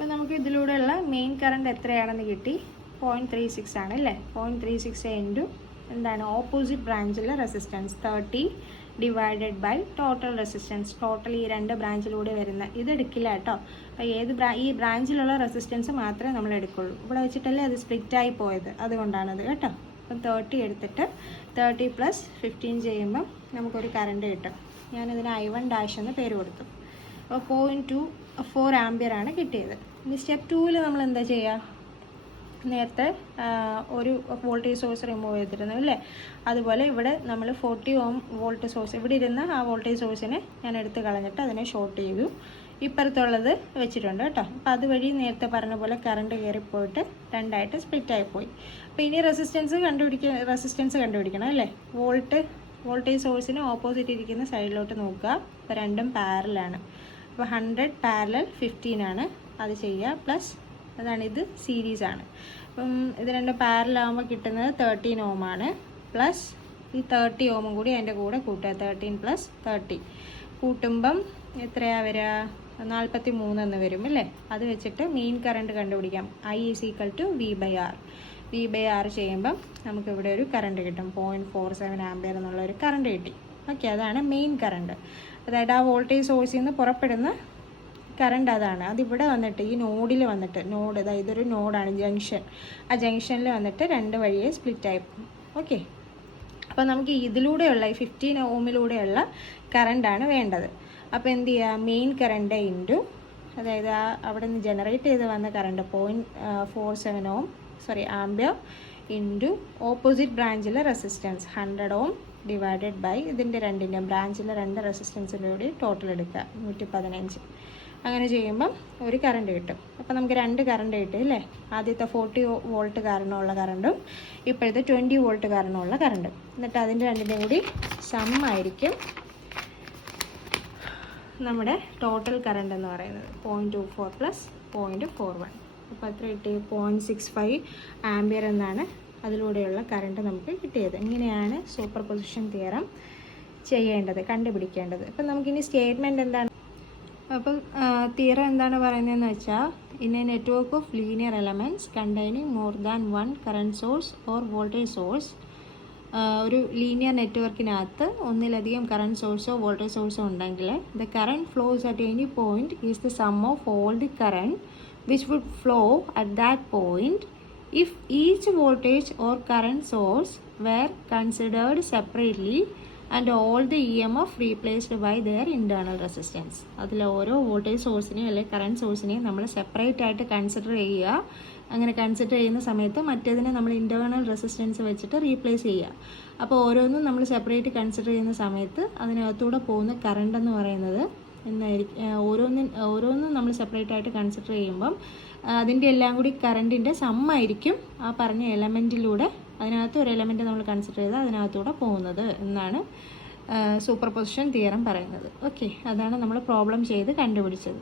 അപ്പോൾ നമുക്ക് ഇതിലൂടെയുള്ള main current എത്രയാണെന്ന് കിട്ടി, 0.36 ആണ് അല്ലേ. 0.36 ഇൻറ്റു എന്താണ് ഓപ്പോസിറ്റ് ബ്രാഞ്ചിലെ resistance 30 divided by total resistance. Total ഈ രണ്ട് ബ്രാഞ്ചിലൂടെ വരുന്ന ഇത് എടുക്കില്ല കേട്ടോ. അപ്പോൾ ഈ ബ്രാഞ്ചിലുള്ള റെസിസ്റ്റൻസ് മാത്രമേ നമ്മൾ എടുക്കുള്ളൂ. ഇവിടെ വെച്ചിട്ടല്ലേ അത് സ്പ്ലിറ്റായി പോയത്, അതുകൊണ്ടാണത് കേട്ടോ. അപ്പം 30 എടുത്തിട്ട് 30 + 15 ചെയ്യുമ്പം നമുക്കൊരു കറണ്ട് കിട്ടും. ഞാനിതിന് I1' എന്ന് പേര് കൊടുത്തു. അപ്പോൾ 0.24 ആംപിയറാണ് കിട്ടിയത്. ഇനി സ്റ്റെപ്പ് 2-ൽ നമ്മൾ എന്താ ചെയ്യുക, നേരത്തെ ഒരു വോൾട്ടേജ് സോഴ്സ് റിമൂവ് ചെയ്തിരുന്നു അല്ലേ. അതുപോലെ ഇവിടെ നമ്മൾ 40 ഓം വോൾട്ട് സോഴ്സ് ഇവിടെ ഇരുന്ന ആ വോൾട്ടേജ് സോഴ്സിനെ ഞാൻ എടുത്ത് കളഞ്ഞിട്ട് അതിനെ ഷോർട്ട് ചെയ്തു. ഇപ്പുറത്തുള്ളത് വെച്ചിട്ടുണ്ട് കേട്ടോ. അപ്പോൾ അതുവഴി നേരത്തെ പറഞ്ഞ പോലെ കറണ്ട് കയറിപ്പോയിട്ട് രണ്ടായിട്ട് സ്പ്ലിറ്റായി പോയി. അപ്പോൾ ഇനി റെസിസ്റ്റൻസ് കണ്ടുപിടിക്കണം അല്ലേ. വോൾട്ടേജ് സോഴ്സിന് ഓപ്പോസിറ്റ് ഇരിക്കുന്ന സൈഡിലോട്ട് നോക്കുക. അപ്പോൾ രണ്ടും പാരലാണ്. അപ്പോൾ 100 പാരലൽ 15 ആണ് അത് ചെയ്യുക. പ്ലസ് അതാണ്, ഇത് സീരീസ് ആണ്. അപ്പം ഇത് രണ്ട് പാരലാകുമ്പോൾ കിട്ടുന്നത് 13 ഓം ആണ്. പ്ലസ് ഈ 30 ഓമും കൂടി അതിൻ്റെ കൂടെ കൂട്ടുക. 13 + 30 കൂട്ടുമ്പം എത്രയാണ് വരിക, 43 എന്ന് വരും അല്ലേ. അത് വെച്ചിട്ട് മെയിൻ കറണ്ട് കണ്ടുപിടിക്കാം. I = V/R. V/R ചെയ്യുമ്പം നമുക്കിവിടെ ഒരു കറണ്ട് കിട്ടും. 0.47 ആംപിയർ എന്നുള്ള ഒരു കറണ്ട് കിട്ടി. ഓക്കെ, അതാണ് മെയിൻ കറണ്ട്. അതായത് ആ വോൾട്ടേജ് സോഴ്സിൽ നിന്ന് പുറപ്പെടുന്ന കറണ്ട് അതാണ്. അതിവിടെ വന്നിട്ട് ഈ നോഡിൽ വന്നിട്ട് അതായത് ഇതൊരു നോഡാണ്, ജംഗ്ഷൻ. ആ ജംഗ്ഷനിൽ വന്നിട്ട് രണ്ട് വഴിയെ സ്പ്ലിറ്റായി. ഓക്കെ, അപ്പോൾ നമുക്ക് ഇതിലൂടെയുള്ള ഈ 15 ഓമിലൂടെയുള്ള കറണ്ടാണ് വേണ്ടത്. അപ്പോൾ എന്ത് ചെയ്യുക, മെയിൻ കറണ്ട് ഇൻറ്റു അതായത് അവിടെ നിന്ന് ജനറേറ്റ് ചെയ്ത് വന്ന കറണ്ട് 0.47 ആംപിയർ ഇൻറ്റു ഓപ്പോസിറ്റ് ബ്രാഞ്ചിലെ റെസിസ്റ്റൻസ് 100 ഓം ഡിവൈഡഡ് ബൈ ഇതിൻ്റെ രണ്ടിൻ്റെയും ബ്രാഞ്ചിലെ രണ്ട് റെസിസ്റ്റൻസിൻ്റെ കൂടി ടോട്ടൽ എടുക്കുക 115. അങ്ങനെ ചെയ്യുമ്പം ഒരു കറണ്ട് കിട്ടും. അപ്പോൾ നമുക്ക് രണ്ട് കറണ്ട് കിട്ടും അല്ലേ. ആദ്യത്തെ 40 വോൾട്ട് കാരണമുള്ള കറണ്ടും ഇപ്പോഴത്തെ 20 വോൾട്ട് കാരണമുള്ള കറണ്ടും. എന്നിട്ട് അതിൻ്റെ രണ്ടിൻ്റെയും കൂടി സം ആയിരിക്കും നമ്മുടെ ടോട്ടൽ കറണ്ട് എന്ന് പറയുന്നത് 0.24 + 0.41. അപ്പോൾ എത്ര കിട്ടി, 0.65 ആംപിയർ എന്നാണ് അതിലൂടെയുള്ള കറണ്ട് നമുക്ക് കിട്ടിയത്. ഇങ്ങനെയാണ് സൂപ്പർ പൊസിഷൻ തിയറം കണ്ടുപിടിക്കേണ്ടത്. അപ്പം നമുക്കിനി സ്റ്റേറ്റ്മെൻറ്റ് എന്താണ്, അപ്പം തിയറം എന്താണ് പറയുന്നതെന്ന് വെച്ചാൽ, in a network of linear elements containing more than one current source or voltage source, ഒരു ലീനിയർ നെറ്റ്വർക്കിനകത്ത് ഒന്നിലധികം കറണ്ട് സോഴ്സോ വോൾട്ടേജ് സോഴ്സോ ഉണ്ടെങ്കിൽ the current flows at any point is the sum of all the current which would flow at that point if each voltage or current source were considered separately and all the EMF replaced by their internal resistance. അതിൽ ഓരോ voltage സോഴ്സിനെയും അല്ലെങ്കിൽ current സോഴ്സിനെയും നമ്മൾ separate ആയിട്ട് consider ചെയ്യുക. അങ്ങനെ consider ചെയ്യുന്ന സമയത്ത് മറ്റേതിനെ നമ്മൾ ഇൻറ്റേർണൽ റെസിസ്റ്റൻസ് വെച്ചിട്ട് റീപ്ലേസ് ചെയ്യുക. അപ്പോൾ ഓരോന്നും നമ്മൾ സെപ്പറേറ്റ് കൺസിഡർ ചെയ്യുന്ന സമയത്ത് അതിനകത്തൂടെ പോകുന്ന കറണ്ട് എന്ന് പറയുന്നത് ഓരോന്നും നമ്മൾ സെപ്പറേറ്റ് ആയിട്ട് കൺസിഡർ ചെയ്യുമ്പം അതിൻ്റെ എല്ലാം കൂടി കറണ്ടിൻ്റെ സമ്മായിരിക്കും ആ പറഞ്ഞ എലമെൻറ്റിലൂടെ, അതിനകത്ത് ഒരു എലമെൻറ്റ് നമ്മൾ കൺസിഡർ ചെയ്താൽ അതിനകത്തൂടെ പോകുന്നത് എന്നാണ് സൂപ്പർ പൊസിഷൻ തിയറം പറയുന്നത്. ഓക്കെ, അതാണ് നമ്മൾ പ്രോബ്ലം ചെയ്ത് കണ്ടുപിടിച്ചത്.